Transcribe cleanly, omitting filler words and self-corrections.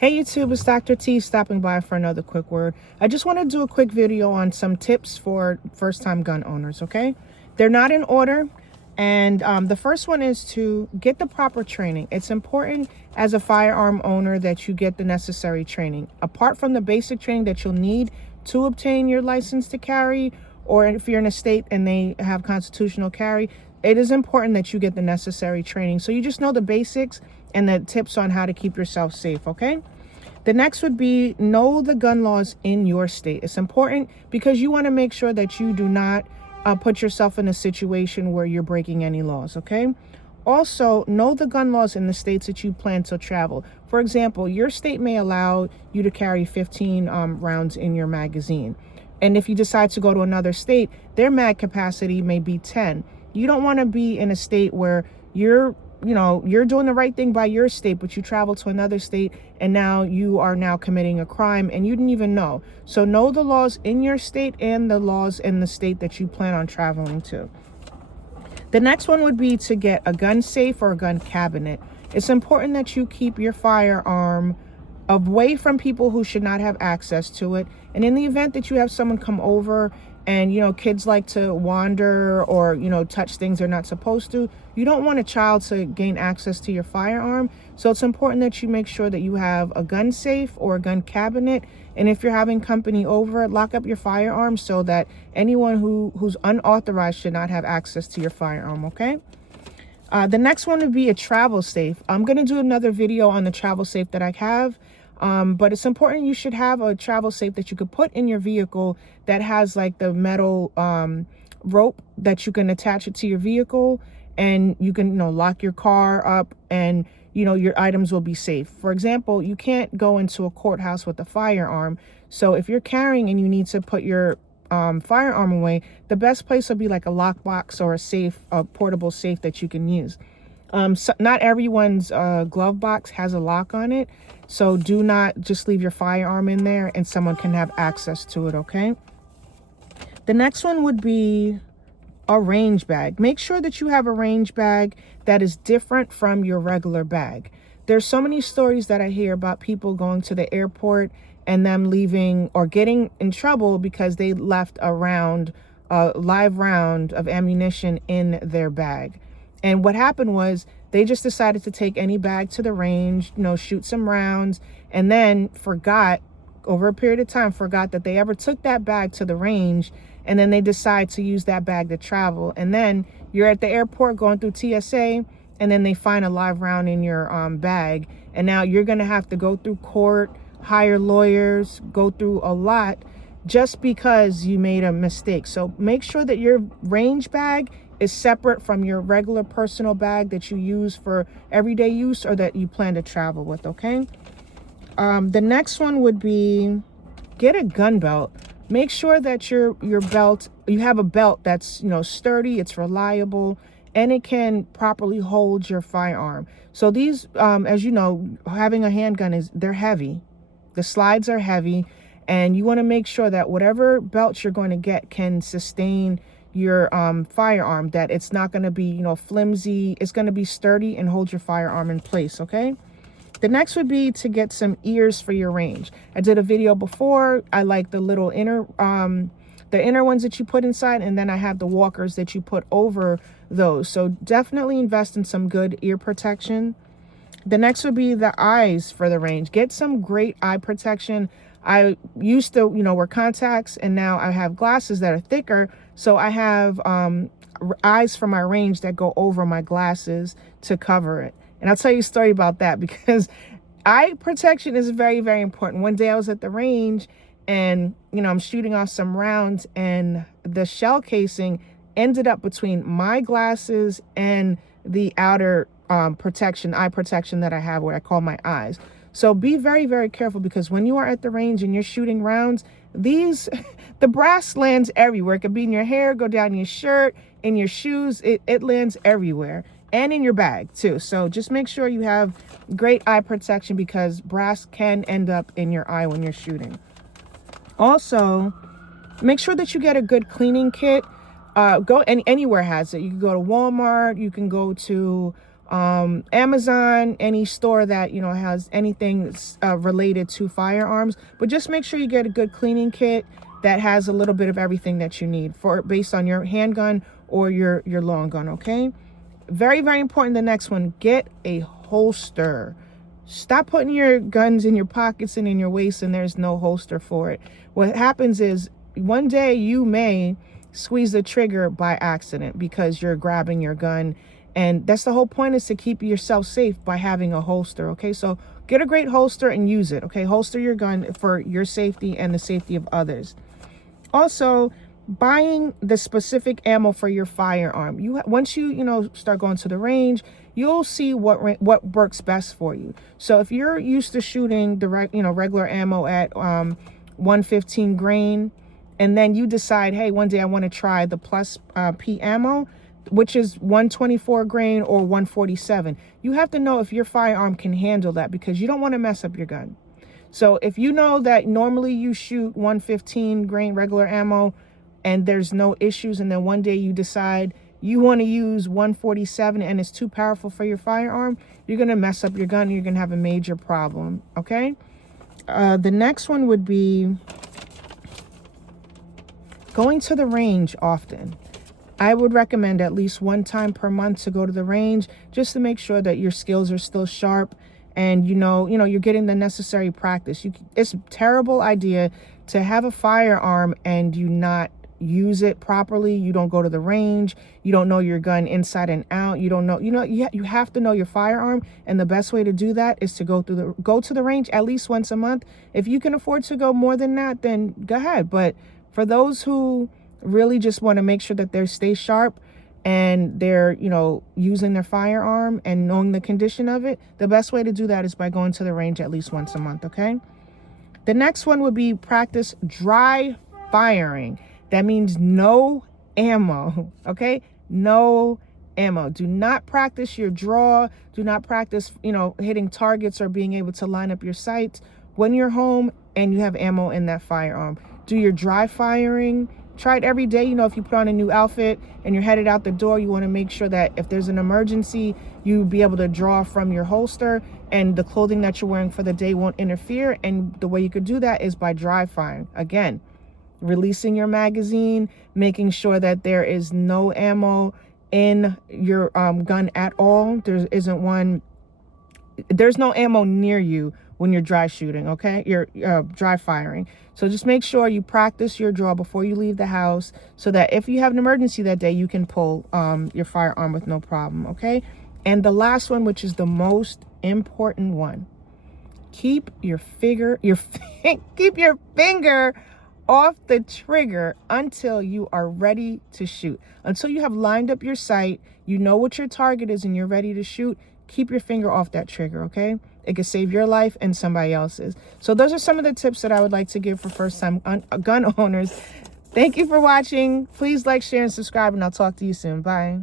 Hey YouTube, it's Dr. T stopping by for another quick word. I just want to do a quick video on some tips for first-time gun owners, okay? They're not in order, and the first one is to get the proper training. It's important as a firearm owner that you get the necessary training. Apart from the basic training that you'll need to obtain your license to carry, or if you're in a state and they have constitutional carry, it is important that you get the necessary training. So you just know the basics and the tips on how to keep yourself safe, okay? The next would be know the gun laws in your state. It's important because you want to make sure that you do not put yourself in a situation where you're breaking any laws, okay? Also, know the gun laws in the states that you plan to travel. For example, your state may allow you to carry 15 rounds in your magazine. And if you decide to go to another state, their mag capacity may be 10. You don't want to be in a state where you're doing the right thing by your state, but you travel to another state and now you are now committing a crime and you didn't even know. So know the laws in your state and the laws in the state that you plan on traveling to. The next one would be to get a gun safe or a gun cabinet. It's important that you keep your firearm away from people who should not have access to it. And in the event that you have someone come over and, kids like to wander or, touch things they're not supposed to, you don't want a child to gain access to your firearm. So it's important that you make sure that you have a gun safe or a gun cabinet. And if you're having company over, lock up your firearm so that anyone who's unauthorized should not have access to your firearm, okay? The next one would be a travel safe. I'm going to do another video on the travel safe that I have. But it's important you should have a travel safe that you could put in your vehicle that has like the metal rope that you can attach it to your vehicle, and you can lock your car up and your items will be safe. For example, you can't go into a courthouse with a firearm. So if you're carrying and you need to put your firearm away, the best place would be like a lockbox or a portable safe that you can use. So not everyone's glove box has a lock on it. So do not just leave your firearm in there and someone can have access to it, okay? The next one would be a range bag. Make sure that you have a range bag that is different from your regular bag. There's so many stories that I hear about people going to the airport and them leaving or getting in trouble because they left a live round of ammunition in their bag. And what happened was they just decided to take any bag to the range, shoot some rounds, and then over a period of time, forgot that they ever took that bag to the range, and then they decide to use that bag to travel. And then you're at the airport going through TSA, and then they find a live round in your bag, and now you're going to have to go through court, hire lawyers, go through a lot just because you made a mistake. So make sure that your range bag is separate from your regular personal bag that you use for everyday use or that you plan to travel with, okay? The next one would be get a gun belt. Make sure that you have a belt that's, sturdy, it's reliable, and it can properly hold your firearm. So these, as you know, having a handgun they're heavy. The slides are heavy, and you want to make sure that whatever belt you're going to get can sustain your firearm, that it's not going to be flimsy. It's going to be sturdy and hold your firearm in place, okay? The next would be to get some ears for your range. I did a video before. I like the little inner ones that you put inside, and then I have the walkers that you put over those. So definitely invest in some good ear protection. The next would be the eyes for the range. Get some great eye protection. I used to, wear contacts, and now I have glasses that are thicker. So I have eyes for my range that go over my glasses to cover it. And I'll tell you a story about that because eye protection is very, very important. One day I was at the range and, I'm shooting off some rounds, and the shell casing ended up between my glasses and the outer eye protection that I have where I call my eyes. So be very, very careful, because when you are at the range and you're shooting rounds, the brass lands everywhere. It could be in your hair, go down your shirt, in your shoes. It lands everywhere, and in your bag too. So just make sure you have great eye protection, because brass can end up in your eye when you're shooting. Also, make sure that you get a good cleaning kit. Anywhere has it. You can go to Walmart, you can go to Amazon, any store that, you know, has anything related to firearms. But just make sure you get a good cleaning kit that has a little bit of everything that you need for based on your handgun or your long gun, okay? Very, very important. The next one, get a holster. Stop putting your guns in your pockets and in your waist and there's no holster for it. What happens is one day you may squeeze the trigger by accident because you're grabbing your gun. And that's the whole point, is to keep yourself safe by having a holster, okay? So get a great holster and use it, okay? Holster your gun for your safety and the safety of others. Also, buying the specific ammo for your firearm. Once you start going to the range, you'll see what works best for you. So if you're used to shooting the regular ammo at 115 grain, and then you decide, hey, one day I want to try the plus P ammo, which is 124 grain or 147. You have to know if your firearm can handle that, because you don't want to mess up your gun. So if you know that normally you shoot 115 grain regular ammo and there's no issues, and then one day you decide you want to use 147 and it's too powerful for your firearm, you're going to mess up your gun and you're going to have a major problem, okay? The next one would be going to the range often. I would recommend at least one time per month to go to the range, just to make sure that your skills are still sharp and you're getting the necessary practice. It's a terrible idea to have a firearm and you not use it properly. You don't go to the range. You don't know your gun inside and out. You don't know, you have to know your firearm. And the best way to do that is to go to the range at least once a month. If you can afford to go more than that, then go ahead. But for those who really just want to make sure that they stay sharp and they're, using their firearm and knowing the condition of it, the best way to do that is by going to the range at least once a month, okay? The next one would be practice dry firing. That means no ammo, okay? No ammo. Do not practice your draw. Do not practice, hitting targets or being able to line up your sights when you're home and you have ammo in that firearm. Do your dry firing. Try it every day. If you put on a new outfit and you're headed out the door, you want to make sure that if there's an emergency, you be able to draw from your holster and the clothing that you're wearing for the day won't interfere. And the way you could do that is by dry firing. Again, releasing your magazine, making sure that there is no ammo in your gun at all. There's no ammo near you when you're dry shooting, okay? You're dry firing. So just make sure you practice your draw before you leave the house, so that if you have an emergency that day, you can pull your firearm with no problem, okay? And the last one, which is the most important one, keep your finger off the trigger until you are ready to shoot. Until you have lined up your sight, you know what your target is, and you're ready to shoot, keep your finger off that trigger, okay? It could save your life and somebody else's. So those are some of the tips that I would like to give for first-time gun owners. Thank you for watching. Please like, share, and subscribe, and I'll talk to you soon. Bye.